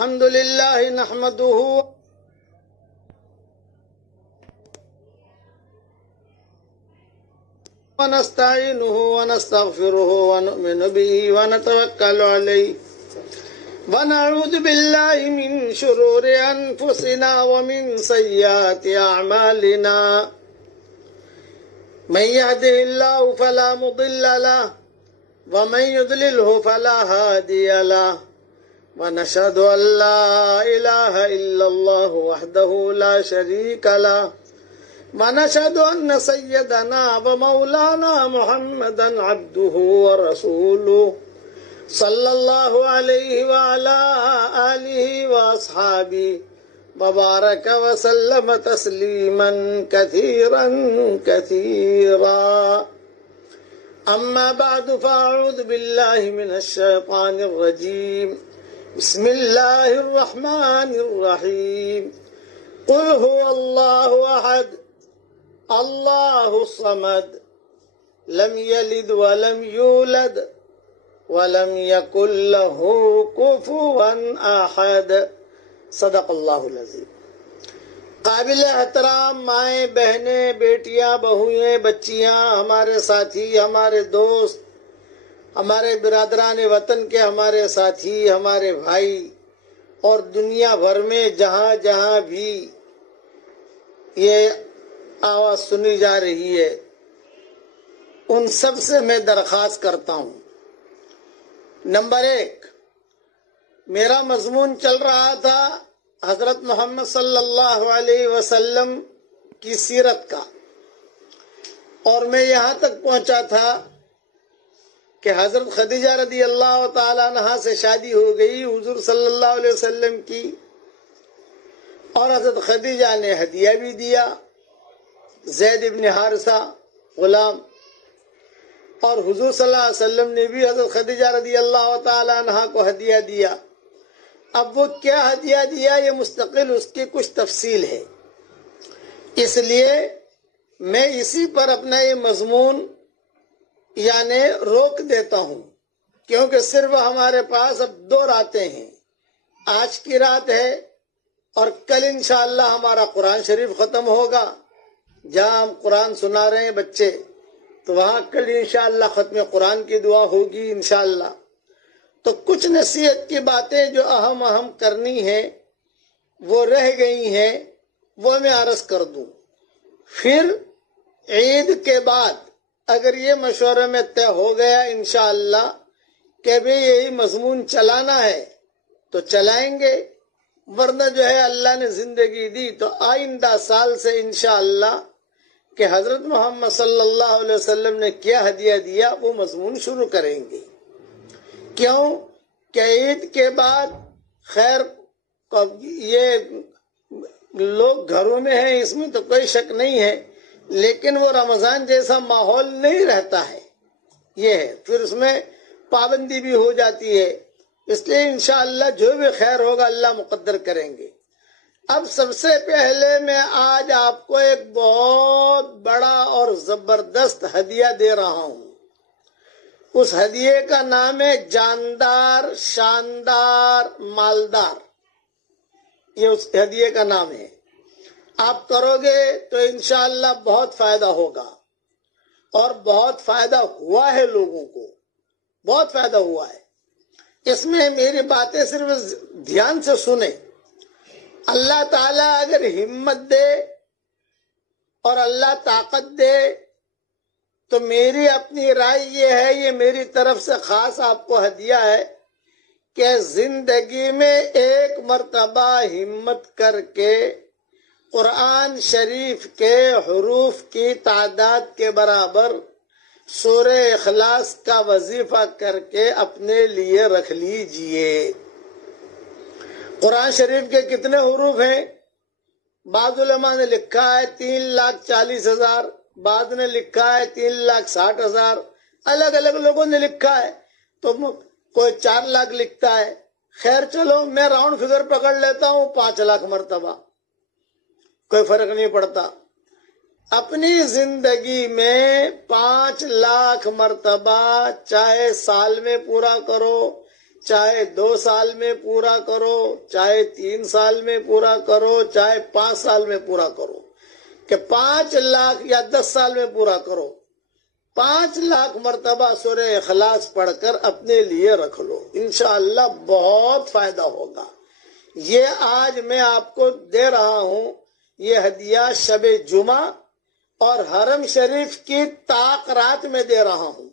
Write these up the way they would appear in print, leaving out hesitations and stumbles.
الحمد لله نحمده ونستعينه ونستغفره ونؤمن به ونتوكل عليه ونعوذ بالله من شرور أنفسنا ومن سيئات أعمالنا من يهده الله فلا مضل له ومن يضلله فلا هادي له ونشهد أن لا إله إلا الله وحده لا شريك له ونشهد أن سيدنا ومولانا محمدا عبده ورسوله صلى الله عليه وعلى آله وأصحابه وبارك وسلم تسليما كثيرا كثيرا أما بعد فأعوذ بالله من الشيطان الرجيم بسم الله الرحمن الرحيم قل هو الله أحد الله الصمد لم يلد ولم يولد ولم يكن له كفوا أحد صدق اللہ العظیم۔ قابل احترام مائیں، بہنیں، بیٹیاں، بہوئیں، بچیاں، ہمارے ساتھی، ہمارے دوست، ہمارے برادران وطن کے ہمارے ساتھی، ہمارے بھائی، اور دنیا بھر میں جہاں جہاں بھی یہ آواز سنی جا رہی ہے، ان سب سے میں درخواست کرتا ہوں۔ نمبر 1، میرا مضمون چل رہا تھا حضرت محمد صلی اللہ علیہ وسلم کی سیرت کا، اور میں یہاں تک پہنچا تھا کہ حضرت خدیجہ رضی اللہ تعالیٰ عنہا سے شادی ہو گئی حضور صلی اللہ علیہ وسلم کی، اور حضرت خدیجہ نے ہدیہ بھی دیا، زید ابن حارثہ غلام، اور حضور صلی اللہ علیہ وسلم نے بھی حضرت خدیجہ رضی اللہ تعالیٰ عنہا کو ہدیہ دیا۔ اب وہ کیا ہدیہ دیا، یہ مستقل اس کی کچھ تفصیل ہے، اس لیے میں اسی پر اپنا یہ مضمون یعنی روک دیتا ہوں، کیونکہ صرف ہمارے پاس اب 2 راتیں ہیں، آج کی رات ہے اور کل انشاءاللہ ہمارا قرآن شریف ختم ہوگا، جہاں ہم قرآن سنا رہے ہیں بچے، تو وہاں کل انشاءاللہ ختم قرآن کی دعا ہوگی انشاءاللہ۔ تو کچھ نصیحت کی باتیں جو اہم کرنی ہیں وہ رہ گئی ہیں، وہ میں عرض کر دوں۔ پھر عید کے بعد اگر یہ مشورے میں طے ہو گیا انشاءاللہ کہ بھی یہی مضمون چلانا ہے تو چلائیں گے، ورنہ جو ہے اللہ نے زندگی دی تو آئندہ سال سے انشاءاللہ کہ حضرت محمد صلی اللہ علیہ وسلم نے کیا ہدیہ دیا وہ مضمون شروع کریں گے۔ کیوں کہ عید کے بعد خیر یہ لوگ گھروں میں ہیں، اس میں تو کوئی شک نہیں ہے، لیکن وہ رمضان جیسا ماحول نہیں رہتا ہے، یہ ہے، پھر اس میں پابندی بھی ہو جاتی ہے، اس لیے انشاءاللہ جو بھی خیر ہوگا اللہ مقدر کریں گے۔ اب سب سے پہلے میں آج آپ کو ایک بہت بڑا اور زبردست ہدیہ دے رہا ہوں۔ اس ہدیے کا نام ہے جاندار، شاندار، مالدار، یہ اس ہدیے کا نام ہے۔ آپ کرو گے تو انشاءاللہ بہت فائدہ ہوگا، اور بہت فائدہ ہوا ہے، لوگوں کو بہت فائدہ ہوا ہے۔ اس میں میری باتیں صرف دھیان سے سنیں، اللہ تعالیٰ اگر ہمت دے اور اللہ طاقت دے تو میری اپنی رائے یہ ہے، یہ میری طرف سے خاص آپ کو ہدیہ ہے کہ زندگی میں ایک مرتبہ ہمت کر کے قرآن شریف کے حروف کی تعداد کے برابر سورہ اخلاص کا وظیفہ کر کے اپنے لیے رکھ لیجئے۔ قرآن شریف کے کتنے حروف ہیں؟ بعض علماء نے لکھا ہے 3,40,000، بعض نے لکھا ہے 3,60,000، الگ الگ لوگوں نے لکھا ہے، تو کوئی 4 لاکھ لکھتا ہے۔ خیر چلو میں راؤنڈ فگر پکڑ لیتا ہوں 5 لاکھ مرتبہ، کوئی فرق نہیں پڑتا۔ اپنی زندگی میں 5 لاکھ مرتبہ چاہے سال میں پورا کرو چاہے 2 سال میں پورا کرو، چاہے 3 سال میں پورا کرو، چاہے 5 سال میں پورا کرو، کہ 5 لاکھ یا 10 سال میں پورا کرو، 5 لاکھ مرتبہ سورہ اخلاص پڑھ کر اپنے لیے رکھ لو، انشاءاللہ بہت فائدہ ہوگا۔ یہ آج میں آپ کو دے رہا ہوں، یہ ہدیہ شب جمعہ اور حرم شریف کی طاق رات میں دے رہا ہوں۔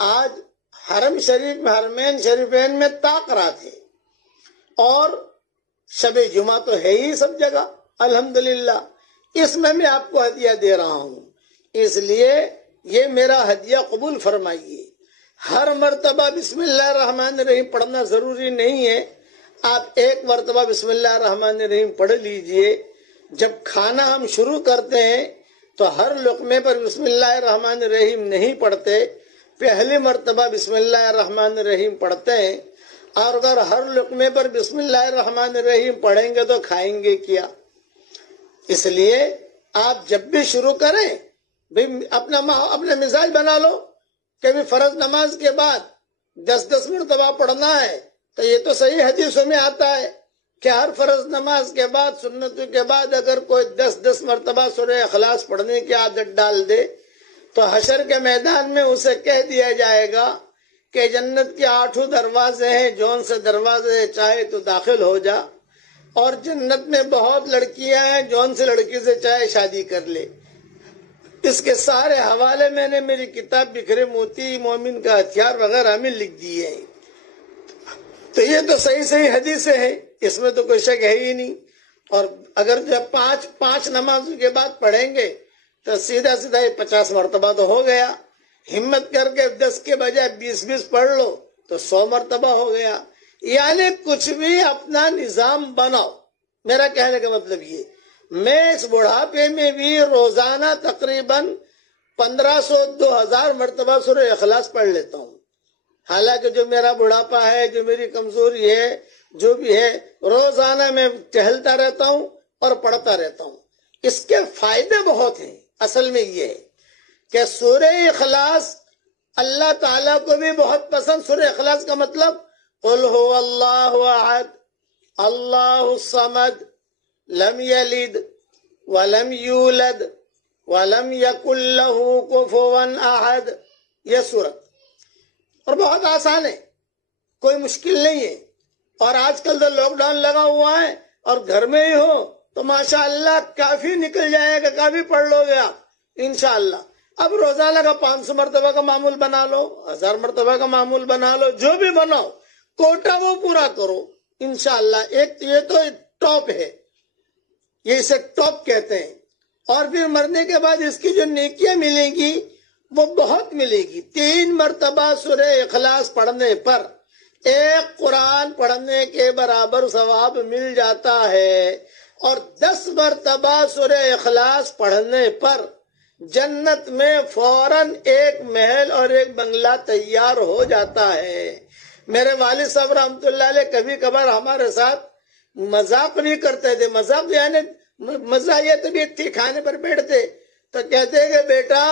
آج حرم شریف میں، حرمین شریفین میں طاق رات ہے، اور شب جمعہ تو ہے ہی سب جگہ الحمدللہ، اس میں آپ کو ہدیہ دے رہا ہوں، اس لیے یہ میرا ہدیہ قبول فرمائیے۔ ہر مرتبہ بسم اللہ الرحمن الرحیم پڑھنا ضروری نہیں ہے، آپ ایک مرتبہ بسم اللہ الرحمن الرحیم پڑھ لیجئے۔ جب کھانا ہم شروع کرتے ہیں تو ہر لقمے پر بسم اللہ الرحمن الرحیم نہیں پڑھتے، پہلی مرتبہ بسم اللہ الرحمن الرحیم پڑھتے ہیں، اور اگر ہر لقمے پر بسم اللہ الرحمن الرحیم پڑھیں گے تو کھائیں گے کیا؟ اس لیے آپ جب بھی شروع کریں اپنا مزاج بنا لو کہ بھی فرض نماز کے بعد 10 مرتبہ پڑھنا ہے، تو یہ تو صحیح حدیثوں میں آتا ہے کہ ہر فرض نماز کے بعد، سنتوں کے بعد اگر کوئی 10 مرتبہ سورہ اخلاص پڑھنے کی عادت ڈال دے تو حشر کے میدان میں اسے کہہ دیا جائے گا کہ جنت کے 8 دروازے ہیں، جون سے دروازے چاہے تو داخل ہو جا، اور جنت میں بہت لڑکیاں ہیں، جون سے لڑکی سے چاہے شادی کر لے۔ اس کے سارے حوالے میں نے میری کتاب بکھرے موتی مومن کا ہتھیار وغیرہ میں لکھ دیے ہیں۔ تو یہ تو صحیح حدیثیں ہیں، اس میں تو کوئی شک ہے ہی نہیں۔ اور اگر جب 5 نمازوں کے بعد پڑھیں گے تو سیدھا یہ 50 مرتبہ تو ہو گیا۔ ہمت کر کے 10 کے بجائے 20 پڑھ لو تو 100 مرتبہ ہو گیا۔ یعنی کچھ بھی اپنا نظام بناؤ، میرا کہنے کا مطلب یہ، میں اس بڑھاپے میں بھی روزانہ تقریباً 1500-2000 مرتبہ سورہ اخلاص پڑھ لیتا ہوں۔ حالانکہ جو میرا بڑھاپا ہے، جو میری کمزوری ہے، جو بھی ہے، روزانہ میں ٹہلتا رہتا ہوں اور پڑھتا رہتا ہوں۔ اس کے فائدے بہت ہیں۔ اصل میں یہ ہے کہ سورہ اخلاص اللہ تعالیٰ کو بھی بہت پسند۔ سورہ اخلاص کا مطلب قل هو اللہ احد اللہ الصمد لم یلد ولم یولد ولم یکن له کفوا احد، یہ سورت، اور بہت آسان ہے، کوئی مشکل نہیں ہے۔ اور آج کل تو لاک ڈاؤن لگا ہوا ہے اور گھر میں ہی ہو تو ماشاءاللہ کافی نکل جائے گا، کافی پڑھ لو گے آپ انشاءاللہ۔ اب روزانہ کا 500 مرتبہ کا معمول بنا لو، 1000 مرتبہ کا معمول بنا لو، جو بھی بناؤ، کوٹا وہ پورا کرو انشاءاللہ۔ یہ تو ٹاپ ہے، یہ اسے ٹاپ کہتے ہیں۔ اور پھر مرنے کے بعد اس کی جو نیکیاں ملیں گی وہ بہت ملے گی۔ 3 مرتبہ سورہ اخلاص پڑھنے پر 1 قرآن پڑھنے کے برابر ثواب مل جاتا ہے، اور 10 مرتبہ سورہ اخلاص پڑھنے پر جنت میں فوراً 1 محل اور 1 بنگلہ تیار ہو جاتا ہے۔ میرے والد صاحب رحمۃ اللہ علیہ کبھی کبھار ہمارے ساتھ مذاق بھی کرتے تھے۔ مذاق یعنی مزہ یہ طبیعت تھی، کھانے پر بیٹھتے تو کہتے کہ بیٹا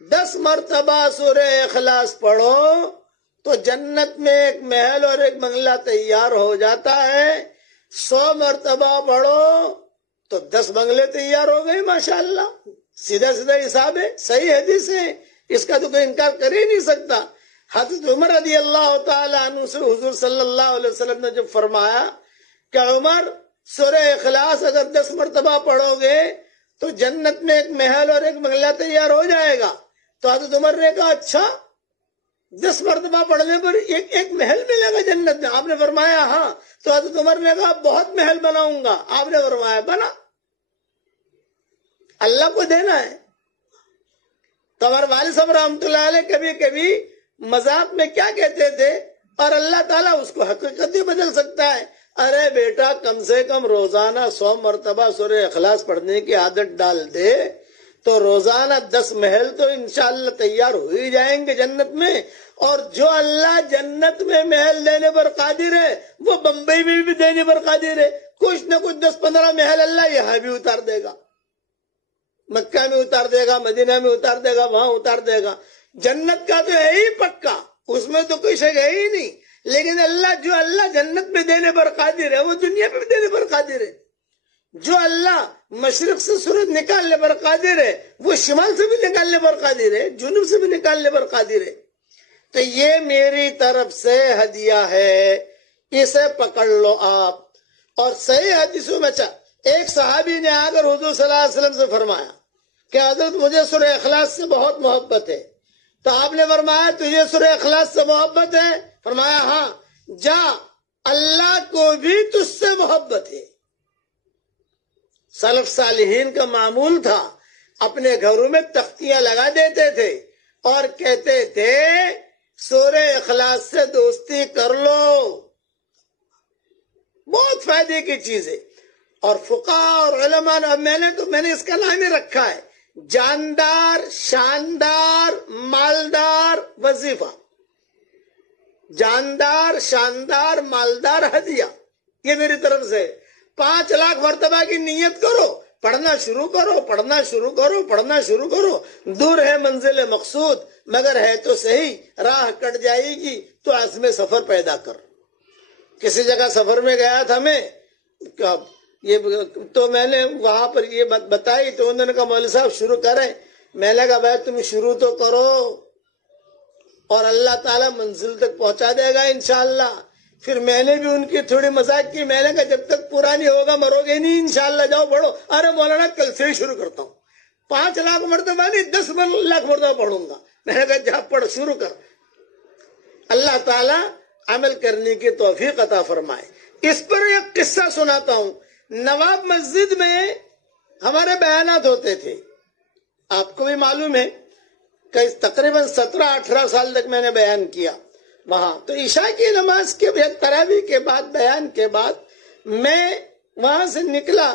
10 مرتبہ سورہ اخلاص پڑھو تو جنت میں 1 محل اور 1 بنگلہ تیار ہو جاتا ہے، 100 مرتبہ پڑھو تو 10 بنگلے تیار ہو گئے ماشاءاللہ۔ سیدھا حساب ہے، صحیح حدیث ہے، اس کا تو کوئی انکار کر ہی نہیں سکتا۔ حضرت عمر رضی اللہ تعالیٰ عنہ سے حضور صلی اللہ علیہ وسلم نے جب فرمایا کہ عمر سورہ اخلاص اگر 10 مرتبہ پڑھو گے تو جنت میں 1 محل اور 1 بنگلہ تیار ہو جائے گا، تو حضرت عمر نے کہا اچھا 10 مرتبہ پڑھنے پر ایک محل ملے گا جنت میں؟ آپ نے فرمایا ہاں۔ تو حضرت عمر نے کہا بہت محل بناؤں گا۔ آپ نے فرمایا بنا، اللہ کو دینا ہے۔ تو ہمارے والد صاحب رحمۃ اللہ علیہ کبھی کبھی مذاق میں کیا کہتے تھے، اور اللہ تعالیٰ اس کو حقیقت بھی بدل سکتا ہے، ارے بیٹا کم سے کم روزانہ 100 مرتبہ سورہ اخلاص پڑھنے کی عادت ڈال دے تو روزانہ 10 محل تو انشاءاللہ تیار ہو ہی جائیں گے جنت میں۔ اور جو اللہ جنت میں محل دینے پر قادر ہے وہ بمبئی میں بھی دینے پر قادر ہے۔ کچھ نہ کچھ 10-15 محل اللہ یہاں بھی اتار دے گا، مکہ میں اتار دے گا، مدینہ میں اتار دے گا، وہاں اتار دے گا۔ جنت کا تو ہے ہی پکا، اس میں تو کوئی شک ہے ہی نہیں۔ لیکن اللہ جنت میں دینے پر قادر ہے وہ دنیا میں بھی دینے پر قادر ہے. جو اللہ مشرق سے سورج نکالنے پر قادر ہے وہ شمال سے بھی نکالنے پر قادر ہے، جنوب سے بھی نکالنے پر قادر ہے. تو یہ میری طرف سے ہدیہ ہے، اسے پکڑ لو آپ. اور صحیح حدیثوں میں ایک صحابی نے آ کر حضور صلی اللہ علیہ وسلم سے فرمایا کہ حضرت مجھے سورہ اخلاص سے بہت محبت ہے. تو آپ نے فرمایا تجھے سورہ اخلاص سے محبت ہے؟ فرمایا ہاں. جا، اللہ کو بھی تجھ سے محبت ہے. سلف صالحین کا معمول تھا، اپنے گھروں میں تختیاں لگا دیتے تھے اور کہتے تھے سورہ اخلاص سے دوستی کر لو، بہت فائدے کی چیز ہے. اور فقہاء اور علماء میں نے اس کا نام ہی رکھا ہے جاندار شاندار مالدار وظیفہ. جاندار شاندار مالدار ہدیہ، یہ میری طرف سے 5 لاکھ مرتبہ کی نیت کرو، پڑھنا شروع کرو، پڑھنا شروع کرو، پڑھنا شروع کرو. دور ہے منزل مقصود مگر ہے تو صحیح، راہ کٹ جائے گی تو عزم سفر پیدا کر. کسی جگہ سفر میں گیا تھا میں، تو میں نے وہاں پر یہ بات بتائی تو انہوں نے کہا مولوی صاحب شروع کریں. میں نے کہا بھائی تم شروع تو کرو اور اللہ تعالیٰ منزل تک پہنچا دے گا انشاءاللہ. پھر میں نے بھی ان کی تھوڑی مذاق کی، میں نے کہا جب تک پورا نہیں ہوگا مرو گے نہیں انشاءاللہ، جاؤ پڑھو. ارے مولانا کل سے ہی شروع کرتا ہوں، 5 لاکھ مرتبہ نہیں 10 لاکھ مرتبہ پڑھوں گا. میں نے کہا جا پڑھ شروع کر. اللہ تعالیٰ عمل کرنے کی توفیق عطا فرمائے. اس پر ایک قصہ سناتا ہوں. نواب مسجد میں ہمارے بیانات ہوتے تھے، آپ کو بھی معلوم ہے کہ تقریباً 17-18 سال تک میں نے بیان کیا وہاں. تو عشاء کی نماز کے تراویح کے بعد بیان کے بعد میں وہاں سے نکلا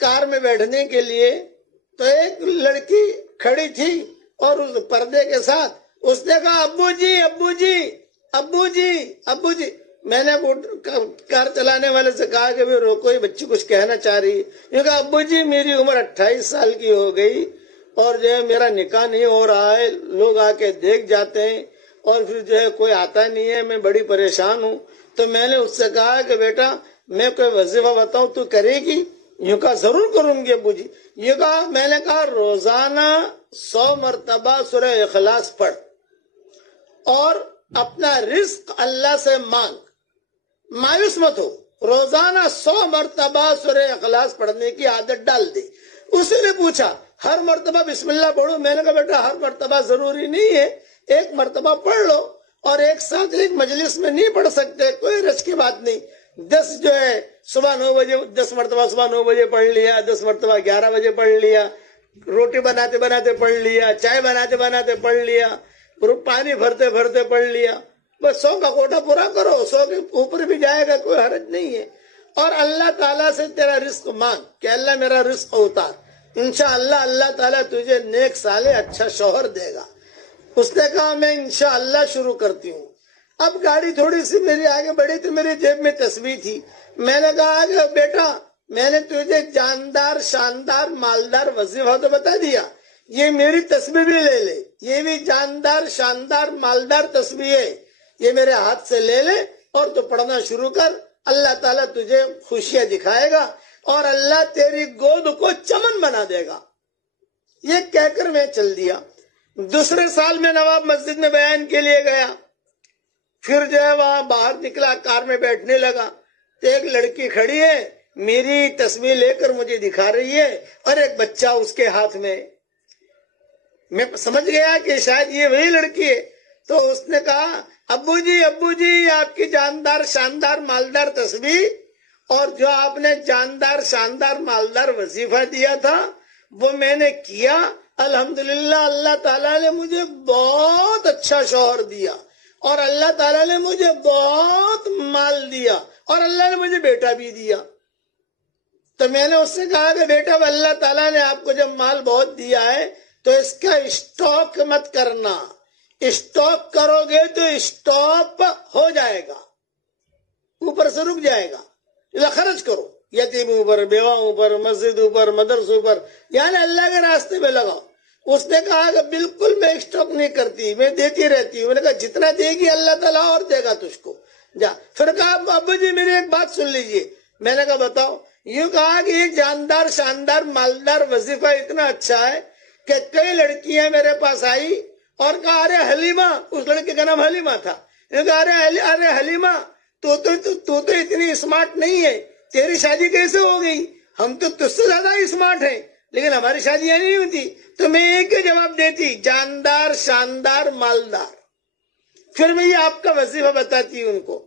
کار میں بیٹھنے کے لیے، تو ایک لڑکی کھڑی تھی اور اس پردے کے ساتھ اس نے کہا ابو جی ابو جی ابو جی ابو جی. میں نے کار چلانے والے سے کہا کہ بھی روکو، یہ بچی کچھ کہنا چاہ رہی ہے. یہ کہا ابو جی میری عمر 28 سال کی ہو گئی اور جو ہے میرا نکاح نہیں ہو رہا ہے، لوگ آ کے دیکھ جاتے ہیں اور پھر جو ہے کوئی آتا نہیں ہے، میں بڑی پریشان ہوں. تو میں نے اس سے کہا کہ بیٹا میں کوئی وظیفہ بتاؤں تو کرے گی؟ یوں کہا ضرور کروں گی ابو جی. یہ کہا میں نے کہا روزانہ 100 مرتبہ سورہ اخلاص پڑھ اور اپنا رزق اللہ سے مانگ، مایوس مت ہو. روزانہ 100 مرتبہ سورہ اخلاص پڑھنے کی عادت ڈال دے. اسی نے پوچھا ہر مرتبہ بسم اللہ پڑھو؟ میں نے کہا بیٹا ہر مرتبہ ضروری نہیں ہے، ایک مرتبہ پڑھ لو اور ایک ساتھ ایک مجلس میں نہیں پڑھ سکتے، کوئی رچ کی بات نہیں. 10 جو ہے صبح 9 بجے 10 مرتبہ صبح 9 بجے پڑھ لیا، 10 مرتبہ 11 بجے پڑھ لیا، روٹی بناتے بناتے پڑھ لیا، چائے بناتے بناتے پڑھ لیا، پانی بھرتے بھرتے پڑھ لیا. بس 100 کا کوٹا پورا کرو، 100 کے اوپر بھی جائے گا کوئی حرج نہیں ہے. اور اللہ تعالیٰ سے تیرا رزق مانگ کہ اللہ میرا رزق اتار، انشاءاللہ اللہ تعالیٰ تجھے نیک صالح اچھا شوہر دے گا. اس نے کہا میں انشاءاللہ شروع کرتی ہوں. اب گاڑی تھوڑی سی میری آگے بڑھی تو میری جیب میں تسبیح تھی. میں نے کہا کہ بیٹا میں نے تجھے جاندار شاندار مالدار وظیفہ تو بتا دیا، یہ میری تسبیح بھی لے لے، یہ بھی جاندار شاندار مالدار تسبیح ہے، یہ میرے ہاتھ سے لے لے اور تو پڑھنا شروع کر. اللہ تعالیٰ تجھے خوشیاں دکھائے گا اور اللہ تیری گود کو چمن بنا دے گا. یہ کہہ کر میں چل دیا. دوسرے سال میں نواب مسجد میں بیان کے لیے گیا. پھر جو ہے وہاں باہر نکلا، کار میں بیٹھنے لگا تو ایک لڑکی کھڑی ہے، میری تصویر لے کر مجھے دکھا رہی ہے اور ایک بچہ اس کے ہاتھ میں. میں سمجھ گیا کہ شاید یہ وہی لڑکی ہے. تو اس نے کہا ابو جی آپ کی جاندار شاندار مالدار تصویر اور جو آپ نے جاندار شاندار مالدار وظیفہ دیا تھا وہ میں نے کیا. الحمدللہ اللہ تعالیٰ نے مجھے بہت اچھا شوہر دیا اور اللہ تعالیٰ نے مجھے بہت مال دیا اور اللہ نے مجھے بیٹا بھی دیا. تو میں نے اس سے کہا کہ بیٹا اللہ تعالیٰ نے آپ کو جب مال بہت دیا ہے تو اس کا اسٹاک مت کرنا، اسٹاک کرو گے تو اسٹاپ ہو جائے گا، اوپر سے رک جائے گا. خرچ کرو، یتیموں پر، بیواؤں پر، مسجدوں پر، مدرسوں پر، یعنی اللہ کے راستے میں لگاؤ. اس نے کہا کہ بالکل میں اسٹاک نہیں کرتی، میں دیتی رہتی ہوں. میں نے کہا جتنا دے گی اللہ تعالیٰ اور دے گا تجھ کو. جا۔ پھر کہا ابو جی میری ایک بات سن لیجئے۔ میں نے کہا بتاؤ۔ یوں کہا کہ یہ جاندار شاندار مالدار وظیفہ اتنا اچھا ہے کہ کئی لڑکیاں میرے پاس آئی اور کہا ارے حلیمہ، اس لڑکے کا نام حلیمہ تھا، کہا ارے حلیمہ تو اتنی اسمارٹ نہیں ہے، تیری شادی کیسے ہو گئی؟ ہم تو تجھ سے زیادہ اسمارٹ ہیں لیکن ہماری شادیاں نہیں ہوتی۔ تو میں ایک ہی جواب دیتی، جاندار شاندار مالدار۔ پھر میں یہ آپ کا وظیفہ بتاتی ان کو،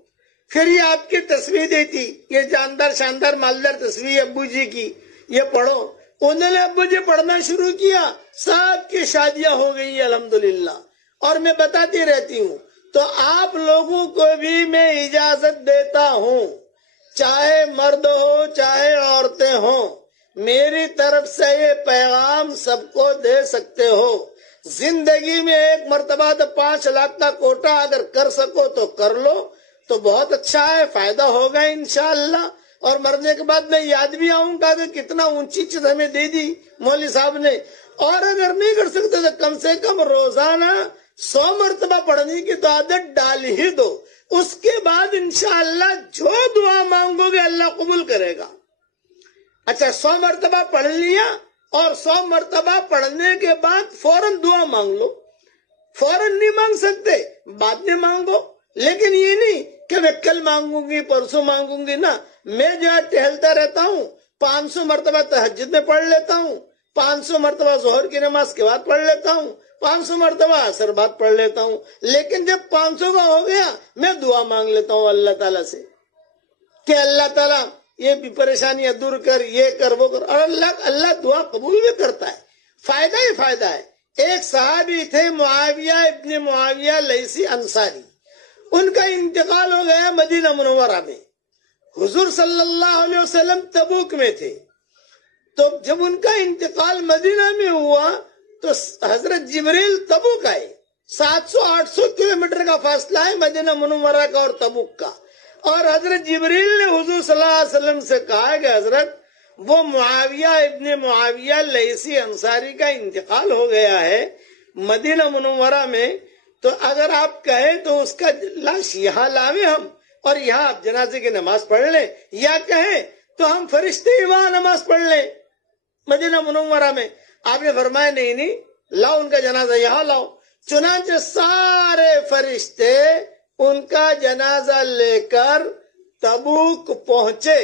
پھر یہ آپ کی تصویر دیتی، یہ جاندار شاندار مالدار تصویر ابو جی کی، یہ پڑھو۔ انہوں نے ابو جی پڑھنا شروع کیا، سب کی شادیاں ہو گئی الحمدللہ۔ اور میں بتاتی رہتی ہوں۔ تو آپ لوگوں کو بھی میں اجازت دیتا ہوں، چاہے مرد ہو چاہے عورتیں ہوں، میری طرف سے یہ پیغام سب کو دے سکتے ہو۔ زندگی میں ایک مرتبہ تو 5 لاکھ کا کوٹا اگر کر سکو تو کر لو تو بہت اچھا ہے، فائدہ ہوگا انشاءاللہ۔ اور مرنے کے بعد میں یاد بھی آؤں گا کہ کتنا اونچی چیز ہمیں دے دی مولوی صاحب نے۔ اور اگر نہیں کر سکتے تو کم سے کم روزانہ 100 مرتبہ پڑھنے کی تو عادت ڈال ہی دو، اس کے بعد انشاءاللہ جو دعا مانگو گے اللہ قبول کرے گا۔ اچھا 100 مرتبہ پڑھ لیا اور 100 مرتبہ پڑھنے کے بعد فوراً دعا مانگ لو، فوراً نہیں مانگ سکتے بعد میں مانگو، لیکن یہ نہیں کہ میں کل مانگوں گی پرسوں مانگوں گی، نا، میں جو ہے ٹہلتا رہتا ہوں، 500 مرتبہ تہجد میں پڑھ لیتا ہوں، 500 مرتبہ ظہر کی نماز کے بعد پڑھ لیتا ہوں، 500 مرتبہ عصر بعد پڑھ لیتا ہوں، لیکن جب 500 کا ہو گیا میں دعا مانگ لیتا ہوں اللہ تعالیٰ سے کہ اللہ تعالیٰ یہ بھی پریشانیاں دور کر، یہ کر وہ کر، اور اللہ دعا قبول بھی کرتا ہے، فائدہ ہی فائدہ ہے۔ ایک صحابی تھے معاویہ ابن معاویہ لیثی انصاری، ان کا انتقال ہو گیا مدینہ منورہ میں۔ حضور صلی اللہ علیہ وسلم تبوک میں تھے، تو جب ان کا انتقال مدینہ میں ہوا تو حضرت جبریل تبوک آئے۔ 700-800 کلومیٹر کا فاصلہ ہے مدینہ منورہ کا اور تبوک کا، اور حضرت جبریل نے حضور صلی اللہ علیہ وسلم سے کہا کہ حضرت وہ معاویہ ابن معاویہ لیثی انصاری کا انتقال ہو گیا ہے مدینہ منورہ میں، تو اگر آپ کہیں تو اس کا لاش یہاں لاویں ہم اور یہاں آپ جنازے کی نماز پڑھ لیں، یا کہیں تو ہم فرشتے وہاں نماز پڑھ لیں مدینہ منورہ میں۔ آپ نے فرمایا نہیں لاؤ ان کا جنازہ یہاں لاؤ۔ چنانچہ سارے فرشتے ان کا جنازہ لے کر تبوک پہنچے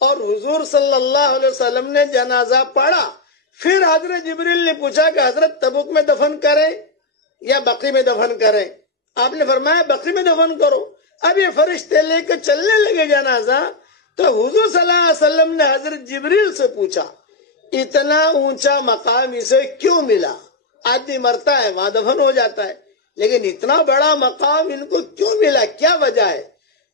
اور حضور صلی اللہ علیہ وسلم نے جنازہ پڑھا۔ پھر حضرت جبریل نے پوچھا کہ حضرت تبوک میں دفن کریں یا بقیع میں دفن کریں؟ آپ نے فرمایا بقیع میں دفن کرو۔ اب یہ فرشتے لے کر چلنے لگے جنازہ، تو حضور صلی اللہ علیہ وسلم نے حضرت جبریل سے پوچھا اتنا اونچا مقام اسے کیوں ملا؟ آدمی مرتا ہے وہاں دفن ہو جاتا ہے، لیکن اتنا بڑا مقام ان کو کیوں ملا، کیا وجہ ہے؟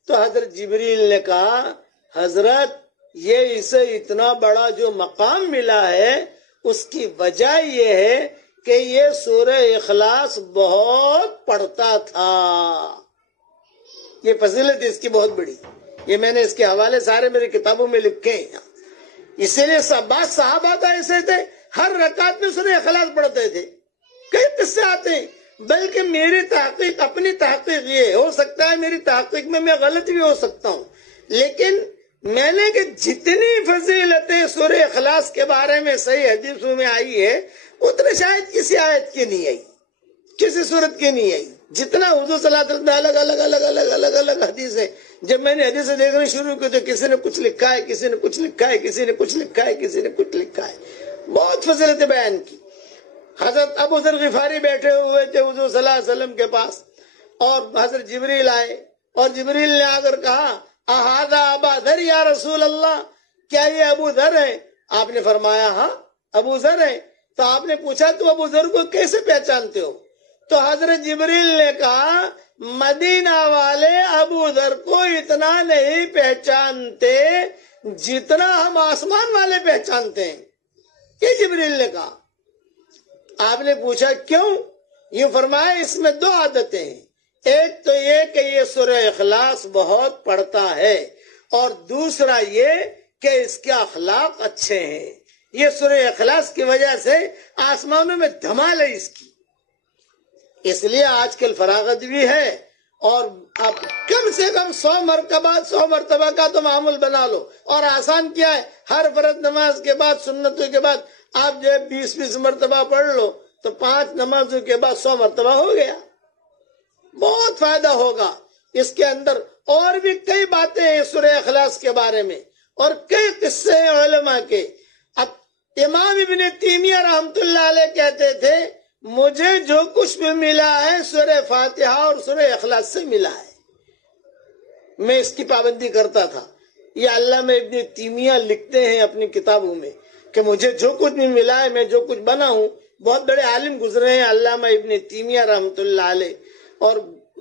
تو حضرت جبریل نے کہا حضرت یہ اسے اتنا بڑا جو مقام ملا ہے اس کی وجہ یہ ہے کہ یہ سورہ اخلاص بہت پڑھتا تھا۔ یہ فضیلت اس کی بہت بڑی، یہ میں نے اس کے حوالے سارے میری کتابوں میں لکھے ہیں۔ اسی لیے بعض صحابہ تو ایسے تھے ہر رکعت میں سورہ اخلاص پڑھتے تھے۔ کئی قصے آتے ہیں، بلکہ میری تحقیق اپنی تحقیق یہ ہو سکتا ہے میری تحقیق میں غلط بھی ہو سکتا ہوں، لیکن میں نے کہ جتنی فضیلتیں سورہ اخلاص کے بارے میں صحیح حدیثوں میں آئی ہے اتنے شاید کسی آیت کی نہیں آئی، کسی صورت کی نہیں آئی، جتنا حضور صلی اللہ علیہ وسلم الگ الگ الگ الگ الگ الگ حدیث ہے۔ جب میں نے حدیثیں دیکھنا شروع کی تو کسی نے کچھ لکھا ہے، کسی نے کچھ لکھا ہے، کسی نے کچھ لکھا ہے، کسی نے کچھ لکھا ہے، بہت فضیلتیں بیان کی۔ حضرت ابو ذر غفاری بیٹھے ہوئے تھے حضور صلی اللہ علیہ وسلم کے پاس، اور حضرت جبریل آئے اور جبریل نے آ کر کہا احاذا ابا ذر یا رسول اللہ، کیا یہ ابو ذر ہے؟ آپ نے فرمایا ہاں ابو ذر ہے۔ تو آپ نے پوچھا تو ابو ذر کو کیسے پہچانتے ہو؟ تو حضرت جبریل نے کہا مدینہ والے ابو ذر کو اتنا نہیں پہچانتے جتنا ہم آسمان والے پہچانتے ہیں، یہ جبریل نے کہا۔ آپ نے پوچھا کیوں؟ یہ فرمایا اس میں 2 عادتیں ہیں، ایک تو یہ کہ یہ سورہ اخلاص بہت پڑھتا ہے، اور دوسرا یہ کہ اس کے اخلاق اچھے ہیں۔ یہ سورہ اخلاص کی وجہ سے آسمانوں میں دھمال ہے اس کی، اس لیے آج کل فراغت بھی ہے اور آپ کم سے کم 100 مرتبہ کا تو معمول بنا لو. اور آسان کیا ہے، ہر فرض نماز کے بعد، سنتوں کے بعد آپ جو ہے 20 مرتبہ پڑھ لو تو 5 نمازوں کے بعد 100 مرتبہ ہو گیا. بہت فائدہ ہوگا. اس کے اندر اور بھی کئی باتیں ہیں سورہ اخلاص کے بارے میں، اور کئی قصے ہیں علماء کے. اب امام ابن تیمیہ رحمت اللہ علیہ کہتے تھے مجھے جو کچھ بھی ملا ہے سورہ فاتحہ اور سورہ اخلاص سے ملا ہے، میں اس کی پابندی کرتا تھا. یہ علامہ ابن تیمیہ لکھتے ہیں اپنی کتابوں میں کہ مجھے جو کچھ بھی ملا ہے، میں جو کچھ بنا ہوں. بہت بڑے عالم گزرے ہیں علامہ ابن تیمیہ رحمت اللہ علیہ، اور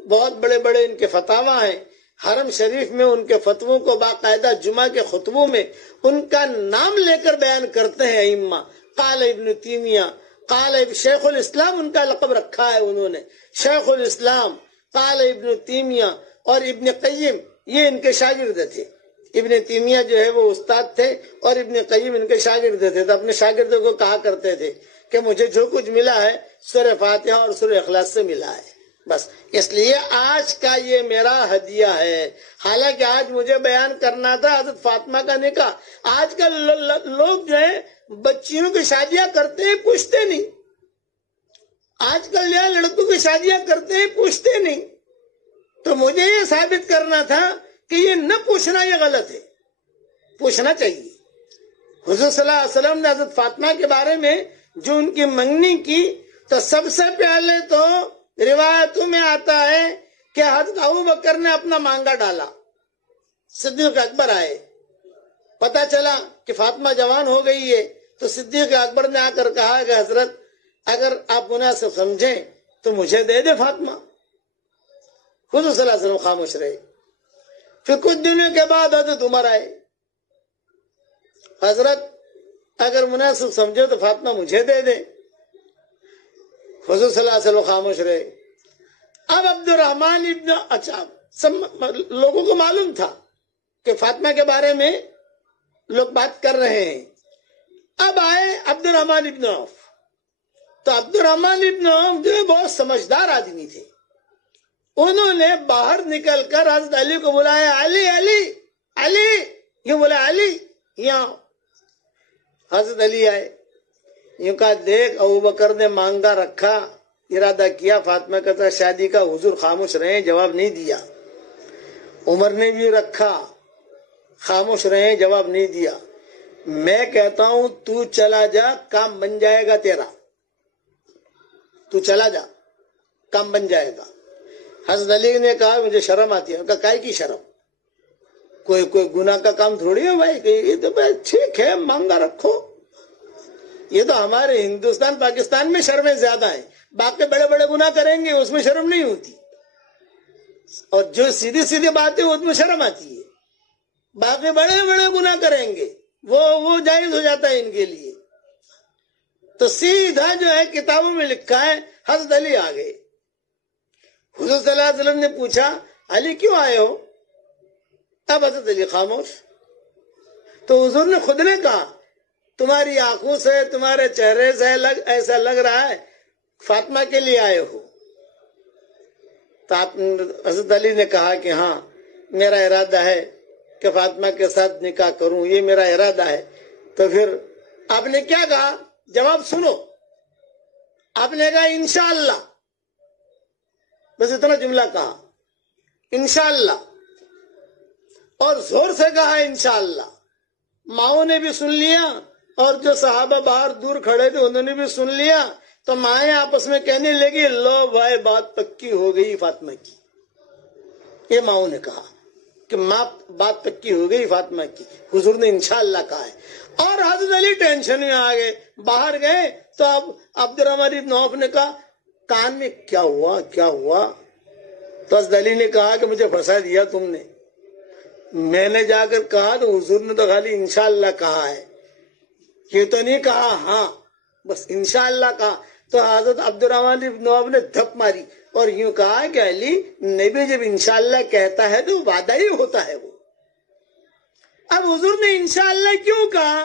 بہت بڑے بڑے ان کے فتاوی ہیں. حرم شریف میں ان کے فتووں کو باقاعدہ جمعہ کے خطبوں میں ان کا نام لے کر بیان کرتے ہیں ائمہ. قال ابن تیمیہ، قال شیخ الاسلام ان کا لقب رکھا ہے انہوں نے، شیخ الاسلام. قال ابن تیمیہ اور ابن قیم یہ ان کے شاگرد تھے. ابن تیمیہ جو ہے وہ استاد تھے اور ابن قیم ان کے شاگرد تھے. تو اپنے شاگردوں کو کہا کرتے تھے کہ مجھے جو کچھ ملا ہے سورہ فاتحہ اور سورہ اخلاص سے ملا ہے. بس اس لیے آج کا یہ میرا ہدیہ ہے. حالانکہ آج مجھے بیان کرنا تھا حضرت فاطمہ کا نکاح. آج کل لوگ جو ہے بچیوں کی شادیاں کرتے ہیں، پوچھتے نہیں. آج کل جو لڑکوں کی شادیاں کرتے ہیں، پوچھتے نہیں. تو مجھے یہ ثابت کرنا تھا کہ یہ نہ پوچھنا یہ غلط ہے، پوچھنا چاہیے. حضور صلی اللہ علیہ وسلم نے حضرت فاطمہ کے بارے میں جو ان کی منگنی کی تو سب سے پہلے تو روایتوں میں آتا ہے کہ حضرت ابو بکر نے اپنا مانگا ڈالا. صدیق اکبر آئے، پتا چلا کہ فاطمہ جوان ہو گئی ہے تو صدیق اکبر نے آ کر کہا کہ حضرت اگر آپ مناسب سمجھیں تو مجھے دے دے فاطمہ. حضور صلی اللہ علیہ وسلم خاموش رہے. پھر کچھ دنوں کے بعد حضرت عمر آئے، حضرت اگر مناسب سمجھو تو فاطمہ مجھے دے دے. حضور صلی اللہ علیہ وسلم خاموش رہے. اب عبد الرحمن ابن سب لوگوں کو معلوم تھا کہ فاطمہ کے بارے میں لوگ بات کر رہے ہیں. اب آئے عبد الرحمن ابن عوف. تو عبد الرحمن ابن عوف جو بہت سمجھدار آدمی تھے، انہوں نے باہر نکل کر حضرت علی کو بلایا. علی علی علی، یوں بولا علی یہاں. حضرت علی آئے، یوں کہا دیکھ ابو بکر نے مانگا رکھا، ارادہ کیا فاطمہ کا تھا شادی کا، حضور خاموش رہے، جواب نہیں دیا. عمر نے بھی رکھا، خاموش رہے، جواب نہیں دیا. میں کہتا ہوں تو چلا جا، کام بن جائے گا تیرا. تو چلا جا، کام بن جائے گا. حضرت علی نے کہا مجھے شرم آتی ہے. کہا کائے کی شرم؟ کوئی گناہ کا کام تھوڑی ہے بھائی. یہ تو بھائی ٹھیک ہے مانگا رکھو. یہ تو ہمارے ہندوستان پاکستان میں شرمیں زیادہ ہیں. باقی بڑے بڑے گناہ کریں گے اس میں شرم نہیں ہوتی، اور جو سیدھی سیدھی باتیں اس میں شرم آتی ہے. باقی بڑے بڑے گناہ کریں گے وہ جائز ہو جاتا ہے ان کے لیے. تو سیدھا جو ہے کتابوں میں لکھا ہے. حضرت علی آ گئے. حضور صلی اللہ علیہ وسلم نے پوچھا علی کیوں آئے ہو؟ اب حضرت علی خاموش. تو حضور نے خود نے کہا تمہاری آنکھوں سے، تمہارے چہرے سے ایسا لگ رہا ہے فاطمہ کے لیے آئے ہو. تو حضرت علی نے کہا کہ ہاں میرا ارادہ ہے کہ فاطمہ کے ساتھ نکاح کروں، یہ میرا ارادہ ہے. تو پھر آپ نے کیا کہا؟ جواب سنو. آپ نے کہا انشاءاللہ، بس اتنا جملہ کہا انشاءاللہ، اور زور سے کہا انشاءاللہ. ماؤں نے بھی سن لیا اور جو صحابہ باہر دور کھڑے تھے انہوں نے بھی سن لیا. تو مائیں آپس میں کہنے لگی لو بھائی بات پکی ہو گئی فاطمہ کی. یہ ماؤں نے کہا کہ ماں بات پکی ہو گئی فاطمہ کی. حضور نے انشاءاللہ کہا ہے. اور حضرت علی ٹینشن میں آ گئے. باہر گئے تو اب عبد الرحمن ابن عوف نے کہا کان میں کیا ہوا کیا ہوا؟ تو حضرت علی نے کہا کہ مجھے پھنسا دیا تم نے. میں نے جا کر کہا تو حضور نے تو خالی انشاءاللہ کہا ہے، یہ تو نہیں کہا ہاں، بس انشاءاللہ کہا. تو حضرت عبد الرحمن ابن عوف نے دھپ ماری اور یوں کہا کہ علی نبی جب انشاءاللہ کہتا ہے تو وعدہ ہی ہوتا ہے وہ. اب حضور نے انشاءاللہ کیوں کہا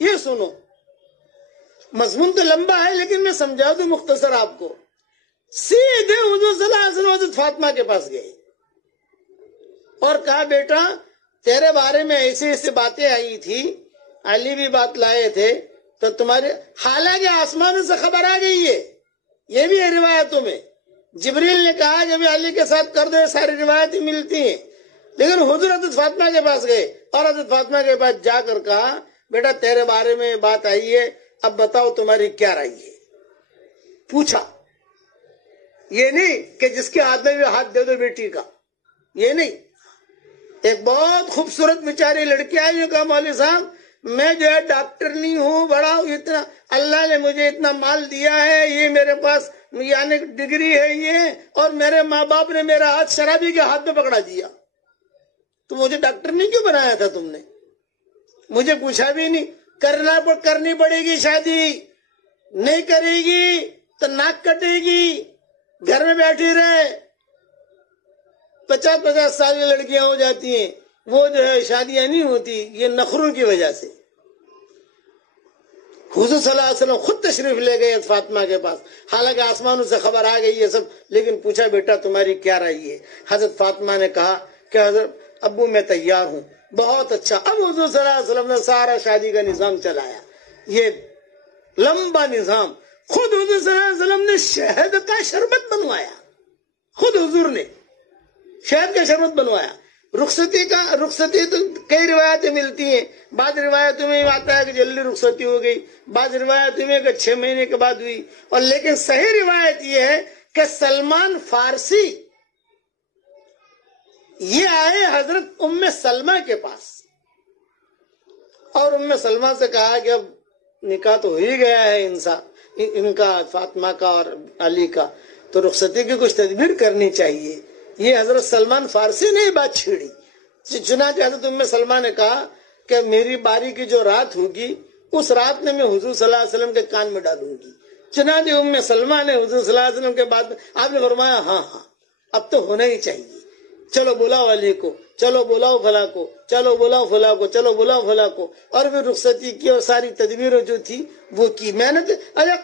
یہ سنو. مضمون تو لمبا ہے لیکن میں سمجھا دوں مختصر آپ کو. سیدھے حضور صلی اللہ علیہ وسلم حضرت فاطمہ کے پاس گئے. اور کہا بیٹا تیرے بارے میں ایسی ایسی باتیں آئی تھی، علی بھی بات لائے تھے، تو تمہارے حالانکہ آسمانوں سے خبر آ گئی ہے، یہ بھی ہے روایتوں میں، جبریل نے کہا کہ علی کے ساتھ کر دو، ساری روایتیں ملتی ہیں، لیکن حضور حضرت فاطمہ کے پاس گئے اور حضرت فاطمہ کے پاس جا کر کہا بیٹا تیرے بارے میں بات آئی ہے، اب بتاؤ تمہاری کیا رائے ہے، پوچھا، یہ نہیں کہ جس کے ہاتھ میں بھی ہاتھ دے دو بیٹی کا، یہ نہیں۔ ایک بہت خوبصورت بیچاری لڑکی آئی، کہا مولوی صاحب میں جو ہے ڈاکٹر نہیں ہوں، بڑا اتنا اللہ نے مجھے اتنا مال دیا ہے، یہ میرے پاس یعنی ڈگری ہے یہ، اور میرے ماں باپ نے میرا ہاتھ شرابی کے ہاتھ میں پکڑا دیا، تو مجھے ڈاکٹر نہیں کیوں بنایا تھا تم نے؟ مجھے پوچھا بھی نہیں، کرنی پڑے گی شادی، نہیں کرے گی تو ناک کٹے گی، گھر میں بیٹھی رہے، 50 سال کی لڑکیاں ہو جاتی ہیں، وہ جو ہے شادیاں نہیں ہوتی، یہ نخروں کی وجہ سے۔ حضور صلی اللہ علیہ وسلم خود تشریف لے گئے فاطمہ کے پاس، حالانکہ آسمانوں سے خبر آ گئی ہے سب، لیکن پوچھا بیٹا تمہاری کیا رائے ہے؟ حضرت فاطمہ نے کہا کہ حضرت ابو میں تیار ہوں۔ بہت اچھا، اب حضور صلی اللہ علیہ وسلم نے سارا شادی کا نظام چلایا، یہ لمبا نظام، خود حضور صلی اللہ علیہ وسلم نے شہد کا شربت بنوایا، خود حضور نے شہد کا شربت بنوایا۔ رخصتی تو کئی روایتیں ملتی ہیں، بعض روایتوں میں آتا ہے کہ جلدی رخصتی ہو گئی، بعض روایتوں میں کہ 6 مہینے کے بعد ہوئی، اور لیکن صحیح روایت یہ ہے کہ سلمان فارسی یہ آئے حضرت ام سلمہ کے پاس، اور ام سلمہ سے کہا کہ اب نکاح تو ہو ہی گیا ہے ان کا، فاطمہ کا اور علی کا، تو رخصتی کی کچھ تدبیر کرنی چاہیے۔ یہ حضرت سلمان فارسی نے بات چھیڑی، چنانچہ حضرت ام سلمہ نے کہا کہ میری باری کی جو رات ہوگی اس رات میں حضور صلی اللہ علیہ وسلم کے کان میں ڈالوں گی۔ چنانچہ ام سلمہ نے حضور صلی اللہ علیہ وسلم کے بعد آپ نے فرمایا ہاں اب تو ہونا ہی چاہیے، چلو بلاؤ علی کو، چلو بلاؤ فلاں کو، چلو بلاؤ فلاں کو، چلو بلاؤ فلاں کو، اور پھر رخصتی کی اور ساری تدبیریں جو تھی وہ کی۔ میں نے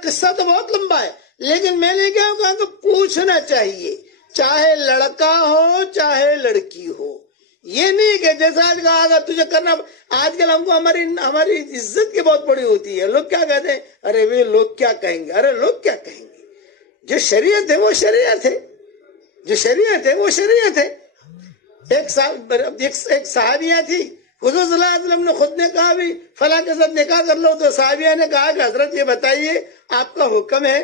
قصہ تو بہت لمبا ہے، لیکن میں نے کیا کہا کہ پوچھنا چاہیے، چاہے لڑکا ہو چاہے لڑکی ہو، یہ نہیں کہ جیسا آج کہا گا تجھے کرنا۔ آج کل ہم کو ہماری عزت کی بہت بڑی ہوتی ہے، لوگ کیا کہتے ہیں، ارے وہ لوگ کیا کہیں گے، ارے لوگ کیا کہیں گے، جو شریعت ہے وہ شریعت ہے، جو شریعت ہے وہ شریعت ہے۔ ایک صحابیہ تھی، حضور صلی اللہ علیہ وسلم نے خود نے کہا بھی فلاں کے ساتھ نکاح کر لو، تو صحابیہ نے کہا کہ حضرت یہ بتائیے آپ کا حکم ہے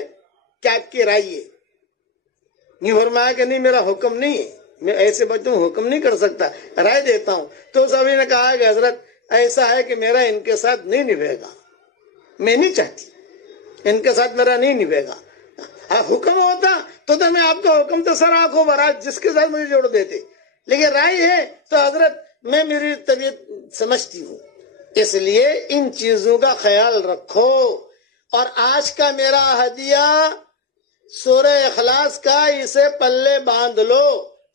کیا، آپ کی رائے ہے؟ نہیں فرمایا کہ نہیں میرا حکم نہیں ہے، میں ایسے بچوں حکم نہیں کر سکتا، رائے دیتا ہوں۔ تو صحابی نے کہا کہ حضرت ایسا ہے کہ میرا ان کے ساتھ نہیں نبھے گا، میں نہیں چاہتی، ان کے ساتھ میرا نہیں نبھے گا۔ حکم ہوتا تو میں آپ کا حکم تو سر آنکھوں برات جس کے ساتھ مجھے جوڑ دیتے، لیکن رائے ہے تو حضرت میں میری طبیعت سمجھتی ہوں، اس لیے ان چیزوں کا خیال رکھو۔ اور آج کا میرا ہدیہ سورہ اخلاص کا، اسے پلے باندھ لو،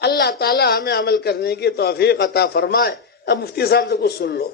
اللہ تعالی ہمیں عمل کرنے کی توفیق عطا فرمائے۔ اب مفتی صاحب سے کچھ سن لو۔